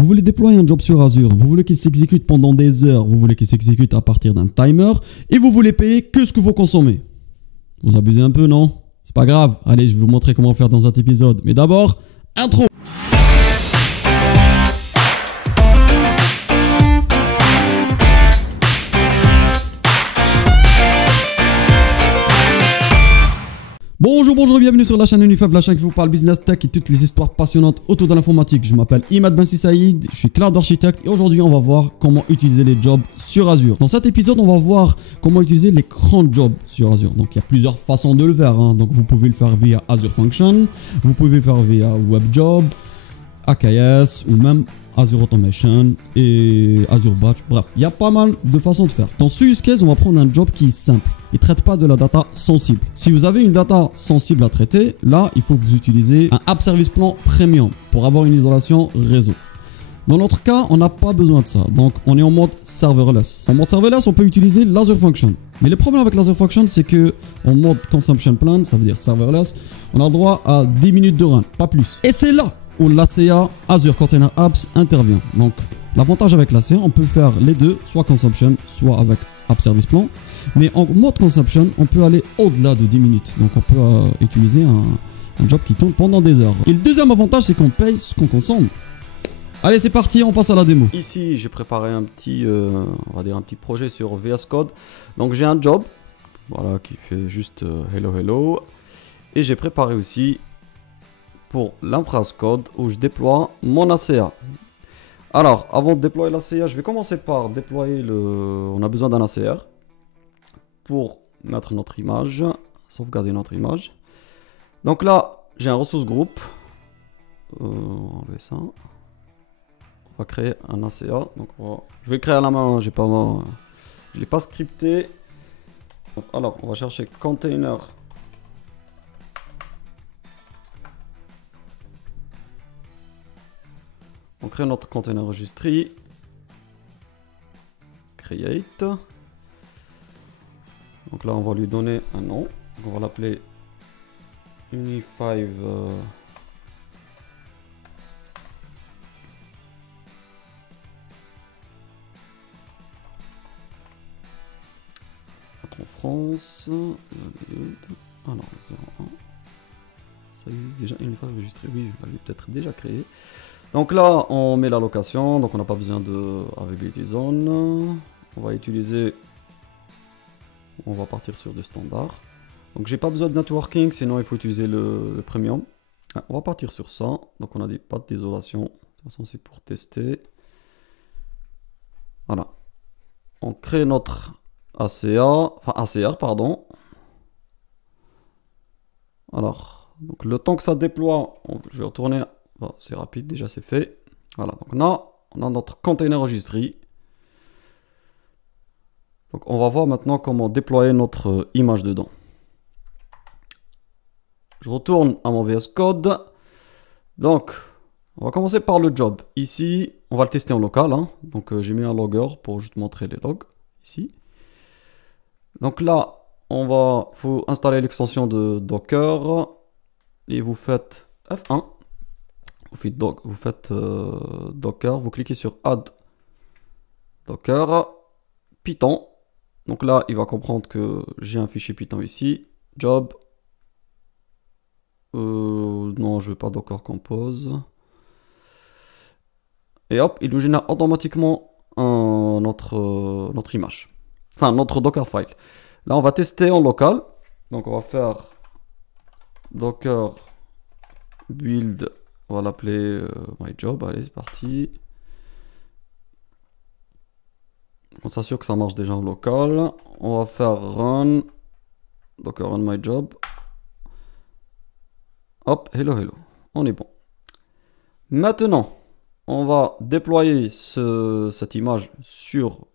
Vous voulez déployer un job sur Azure, vous voulez qu'il s'exécute pendant des heures, vous voulez qu'il s'exécute à partir d'un timer et vous voulez payer que ce que vous consommez. Vous abusez un peu, non? C'est pas grave. Allez, je vais vous montrer comment faire dans cet épisode. Mais d'abord, intro. Bonjour, bienvenue sur la chaîne Unifab, la chaîne qui vous parle business tech et toutes les histoires passionnantes autour de l'informatique. Je m'appelle Imad Bensi Saïd, je suis cloud architecte et aujourd'hui on va voir comment utiliser les jobs sur Azure. Dans cet épisode, on va voir comment utiliser les grands jobs sur Azure. Donc il y a plusieurs façons de le faire. Donc vous pouvez le faire via Azure Function, vous pouvez le faire via WebJob, AKS ou même Azure Automation et Azure Batch. Bref, il y a pas mal de façons de faire. Dans ce use case, on va prendre un job qui est simple. Il ne traite pas de la data sensible. Si vous avez une data sensible à traiter, là, il faut que vous utilisez un App Service Plan Premium pour avoir une isolation réseau. Dans notre cas, on n'a pas besoin de ça. Donc, on est en mode serverless. En mode serverless, on peut utiliser l'Azure Function. Mais le problème avec l'Azure Function, c'est que en mode Consumption Plan, ça veut dire serverless, on a droit à 10 minutes de run, pas plus. Et c'est là où l'ACA, Azure Container Apps, intervient. Donc, l'avantage avec l'ACA, on peut faire les deux, soit Consumption, soit avec App Service Plan. Mais en mode Consumption, on peut aller au-delà de 10 minutes. Donc, on peut utiliser un job qui tourne pendant des heures. Et le deuxième avantage, c'est qu'on paye ce qu'on consomme. Allez, c'est parti, on passe à la démo. Ici, j'ai préparé un petit, on va dire un petit projet sur VS Code. Donc, j'ai un job, voilà, qui fait juste hello. Et j'ai préparé aussi pour l'infrastructure code où je déploie mon ACA. Alors, avant de déployer l'ACA, je vais commencer par déployer on a besoin d'un ACR pour mettre notre image, sauvegarder notre image. Donc là, j'ai un ressource groupe. On va enlever ça. On va créer un ACA. Donc je vais le créer à la main. Je l'ai pas scripté. Alors, on va chercher container. On crée notre container registry. Create. Donc là, on va lui donner un nom. Donc on va l'appeler Uni5. En France. Ah non, 01. Ça existe déjà, Uni5 registré. Oui, je l'avais peut-être déjà créé. Donc là, on met la location. Donc on n'a pas besoin de Availability Zone. On va utiliser. On va partir sur du standard. Donc j'ai pas besoin de networking, sinon il faut utiliser le premium. On va partir sur ça. Donc on a des pattes d'isolation. De toute façon c'est pour tester. Voilà. On crée notre ACA, enfin ACR pardon. Alors, donc le temps que ça déploie, je vais retourner. Bon, c'est rapide, déjà c'est fait. Voilà, donc on a notre container registry. Donc on va voir maintenant comment déployer notre image dedans. Je retourne à mon VS Code. Donc on va commencer par le job. Ici, on va le tester en local. Donc j'ai mis un logger pour juste montrer les logs. Ici. Donc là, faut installer l'extension de Docker. Et vous faites F1. Vous faites Docker. Vous cliquez sur Add Docker. Python. Donc là, il va comprendre que j'ai un fichier Python ici. Job. Non, je veux pas Docker Compose. Et hop, il nous génère automatiquement notre image. Enfin, notre Docker file. Là, on va tester en local. Donc, on va faire Docker build. On va l'appeler my job. Allez, c'est parti. On s'assure que ça marche déjà en local. On va faire run. Docker run my job. Hop, hello. On est bon. Maintenant, on va déployer cette image sur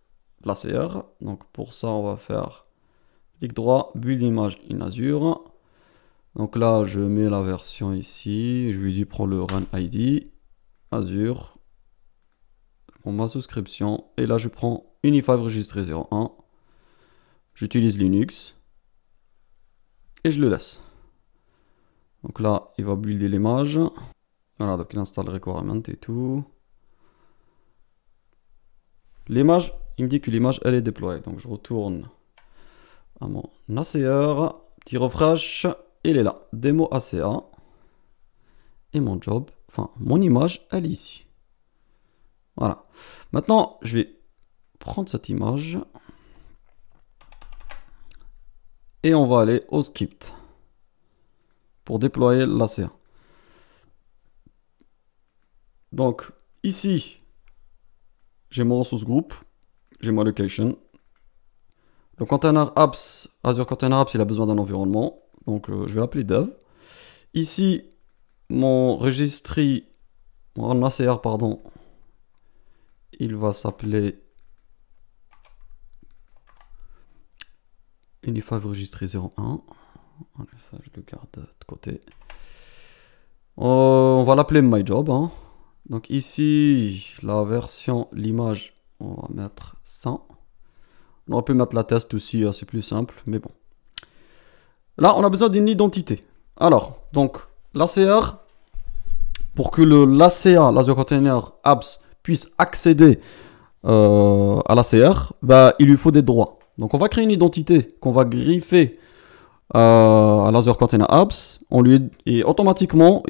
l'ACR. Donc pour ça, on va faire clic droit, build image in Azure. Donc là, je mets la version ici. Je lui dis prends le run ID. Azure. Je prends ma souscription. Et là, je prends Uni5 registré 01. J'utilise Linux. Et je le laisse. Donc là, il va builder l'image. Voilà, donc il installe le requirement et tout. L'image, il me dit que l'image, elle est déployée. Donc, je retourne à mon ACR. Petit refresh. Il est là. Démo ACA. Et mon job, enfin, mon image, elle est ici. Voilà. Maintenant, je vais prendre cette image. Et on va aller au script. Pour déployer l'ACA. Donc, ici, j'ai mon ressource group. J'ai ma location. Le container apps, Azure Container Apps, il a besoin d'un environnement. Donc, je vais l'appeler dev. Ici, mon registry, mon ACR, pardon, il va s'appeler Unify Registry 01. Allez, ça, je le garde de côté. On va l'appeler MyJob. Hein. Donc, ici, la version, l'image, on va mettre 100. On aurait pu mettre la test aussi, c'est plus simple, mais bon. Là, on a besoin d'une identité. Alors, donc, l'ACR, pour que l'ACA, l'Azure Container Apps, puisse accéder à l'ACR, bah, il lui faut des droits. Donc, on va créer une identité qu'on va griffer à l'Azure Container Apps. Et automatiquement,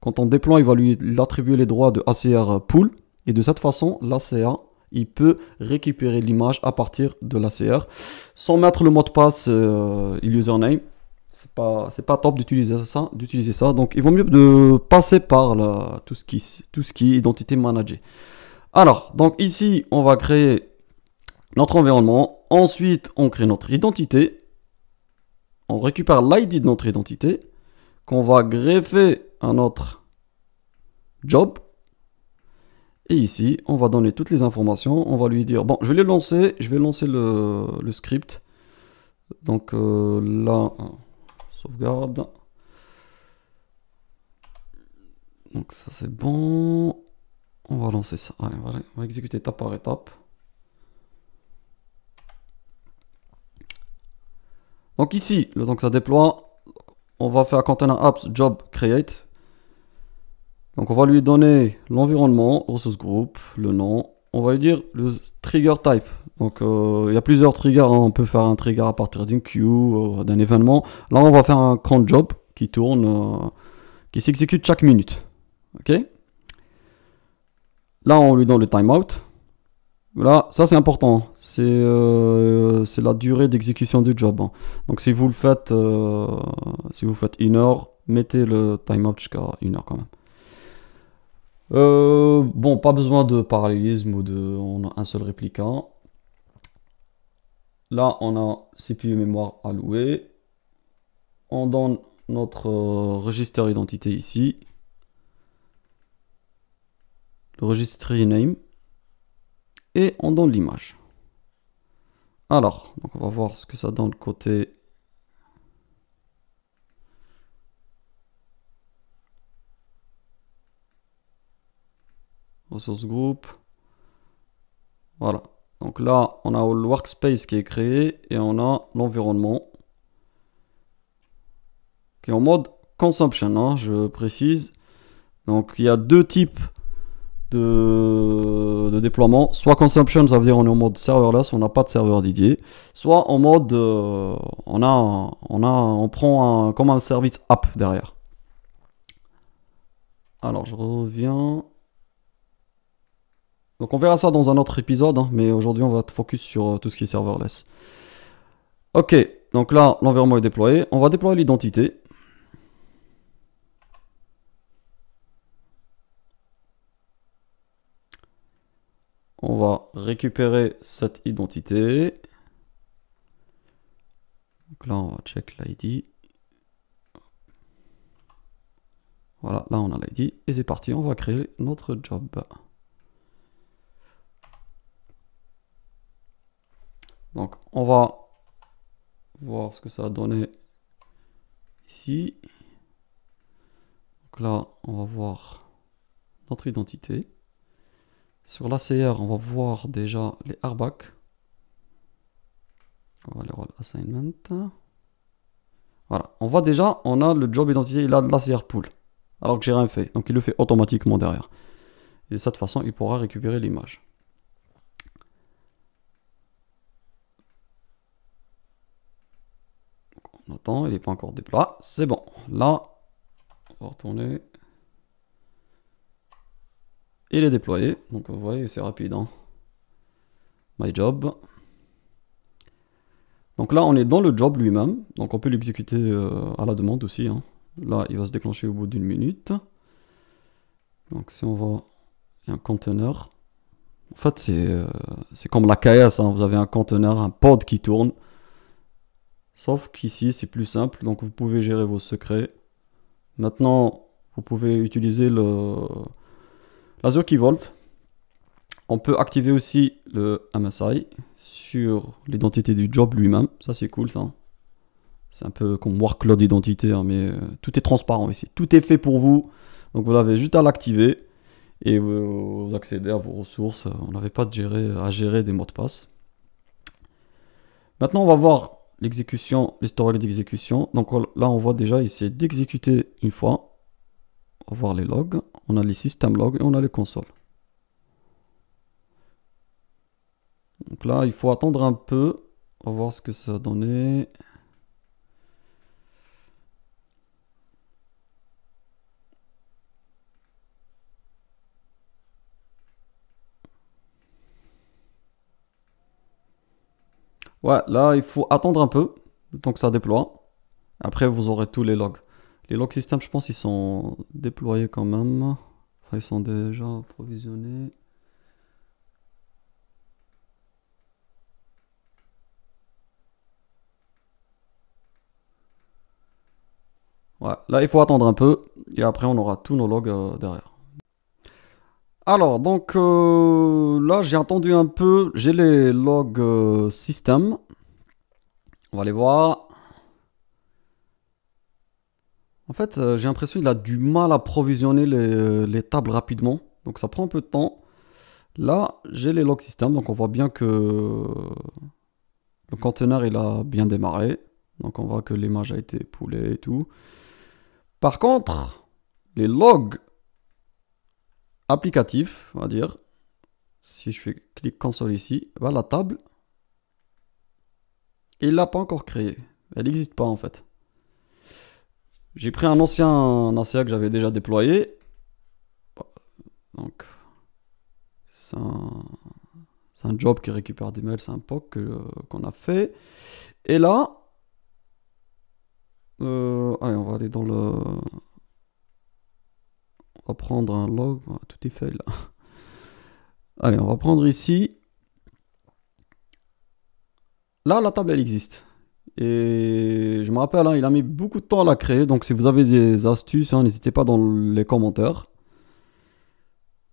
quand on déploie, il va lui attribuer les droits de ACR Pool. Et de cette façon, l'ACA, il peut récupérer l'image à partir de l'ACR sans mettre le mot de passe et l'username. C'est pas top d'utiliser ça. Donc, il vaut mieux de passer par tout ce qui est identité managée. Alors, donc ici, on va créer notre environnement. Ensuite, on crée notre identité. On récupère l'ID de notre identité qu'on va greffer à notre job. Et ici, on va donner toutes les informations. On va lui dire, bon, je vais lancer le script. Donc là, sauvegarde. Donc ça c'est bon. On va lancer ça. Allez, on va exécuter étape par étape. Donc ici, le temps que ça déploie, on va faire container apps job create. Donc on va lui donner l'environnement, ressource group, le nom. On va lui dire le trigger type. Donc il y a plusieurs triggers. Hein. On peut faire un trigger à partir d'une queue, d'un événement. Là on va faire un cron job qui tourne, qui s'exécute chaque minute. Ok. Là on lui donne le timeout. Là, ça c'est important. C'est la durée d'exécution du job. Hein. Donc si vous faites 1 heure, mettez le timeout jusqu'à 1 heure quand même. Bon, pas besoin de parallélisme on a un seul répliquant. Là, on a CPU mémoire alloué. On donne notre register identité ici. Le registry name. Et on donne l'image. Alors, donc on va voir ce que ça donne côté ressources group. Voilà. Donc là, on a le workspace qui est créé et on a l'environnement qui est en mode consumption, hein, je précise. Donc il y a deux types de déploiement. Soit consumption, ça veut dire on est en mode serverless, on n'a pas de serveur dédié. Soit en mode on prend comme un service app derrière. Alors je reviens. Donc on verra ça dans un autre épisode, hein, mais aujourd'hui on va focus sur tout ce qui est serverless. Ok, donc là l'environnement est déployé. On va déployer l'identité. On va récupérer cette identité. Donc là on va check l'ID. Voilà, là on a l'ID et c'est parti, on va créer notre job. Donc on va voir ce que ça a donné ici. Donc là on va voir notre identité. Sur l'ACR on va voir déjà les airbags. On va les role assignment. Voilà, on voit déjà, on a le job identité, il a de l'ACR pool. Alors que j'ai rien fait, donc il le fait automatiquement derrière. Et de cette façon il pourra récupérer l'image. on attend, il n'est pas encore déployé. C'est bon. Là, on va retourner. Il est déployé. Donc vous voyez, c'est rapide. Hein. My job. Donc là, on est dans le job lui-même. Donc on peut l'exécuter à la demande aussi. Hein. Là, il va se déclencher au bout d'une minute. Donc si on va... Il y a un conteneur. En fait, c'est comme la KS. Hein. Vous avez un conteneur, un pod qui tourne. Sauf qu'ici, c'est plus simple. Donc vous pouvez gérer vos secrets. Maintenant, vous pouvez utiliser l'Azure Key Vault. On peut activer aussi le MSI sur l'identité du job lui-même. Ça, c'est cool, ça. C'est un peu comme workload identité, hein, mais tout est transparent ici. Tout est fait pour vous. Donc, vous avez juste à l'activer et vous accédez à vos ressources. On n'avait pas à gérer des mots de passe. Maintenant, on va voir l'exécution, l'historique d'exécution. Donc là, on voit déjà ici d'exécuter une fois. On va voir les logs. On a les system logs et on a les consoles. Donc là, il faut attendre un peu. On va voir ce que ça a donné. Ouais, là, il faut attendre un peu, le temps que ça déploie. Après, vous aurez tous les logs. Les logs système, je pense, ils sont déployés quand même. Enfin, ils sont déjà provisionnés. Ouais, là, il faut attendre un peu. Et après, on aura tous nos logs derrière. Alors, donc là, j'ai attendu un peu. J'ai les logs système. On va les voir. En fait, j'ai l'impression qu'il a du mal à provisionner les tables rapidement. Donc, ça prend un peu de temps. Là, j'ai les logs système. Donc, on voit bien que le conteneur, il a bien démarré. Donc, on voit que l'image a été poolée et tout. Par contre, les logs applicatif, on va dire, si je fais clic console ici, bah, la table, il l'a pas encore créée. Elle n'existe pas en fait. J'ai pris un ancien ACA que j'avais déjà déployé. Donc, c'est un job qui récupère des mails, c'est un POC qu'on a fait. Et là, allez, on va aller dans le... On va prendre un log, tout est fait là. Allez, on va prendre ici. Là, la table, elle existe. Et je me rappelle, hein, il a mis beaucoup de temps à la créer. Donc, si vous avez des astuces, hein, n'hésitez pas dans les commentaires.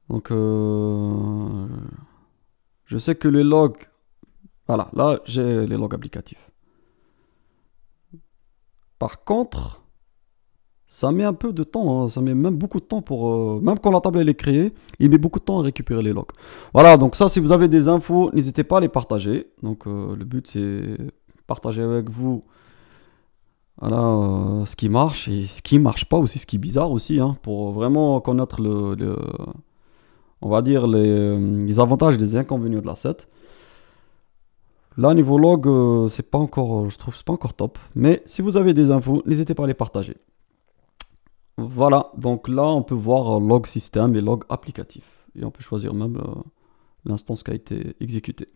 Donc, je sais que les logs... Voilà, là, j'ai les logs applicatifs. Par contre... Ça met un peu de temps, hein. Ça met même beaucoup de temps pour... même quand la table elle est créée, il met beaucoup de temps à récupérer les logs. Voilà, donc ça, si vous avez des infos, n'hésitez pas à les partager. Donc le but, c'est partager avec vous voilà, ce qui marche et ce qui marche pas aussi, ce qui est bizarre aussi, hein, pour vraiment connaître on va dire les avantages et les inconvénients de l'asset. Là, niveau log, c'est pas encore, je trouve, c'est pas encore top. Mais si vous avez des infos, n'hésitez pas à les partager. Voilà, donc là on peut voir log système et log applicatif. Et on peut choisir même l'instance qui a été exécutée.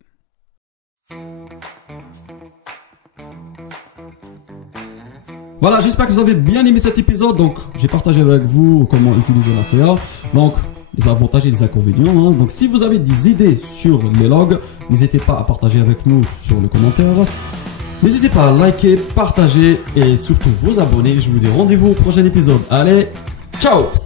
Voilà, j'espère que vous avez bien aimé cet épisode. Donc j'ai partagé avec vous comment utiliser l'ACA. Donc les avantages et les inconvénients. Hein. Donc si vous avez des idées sur les logs, n'hésitez pas à partager avec nous sur les commentaires. N'hésitez pas à liker, partager et surtout vous abonner. Je vous dis rendez-vous au prochain épisode. Allez, ciao!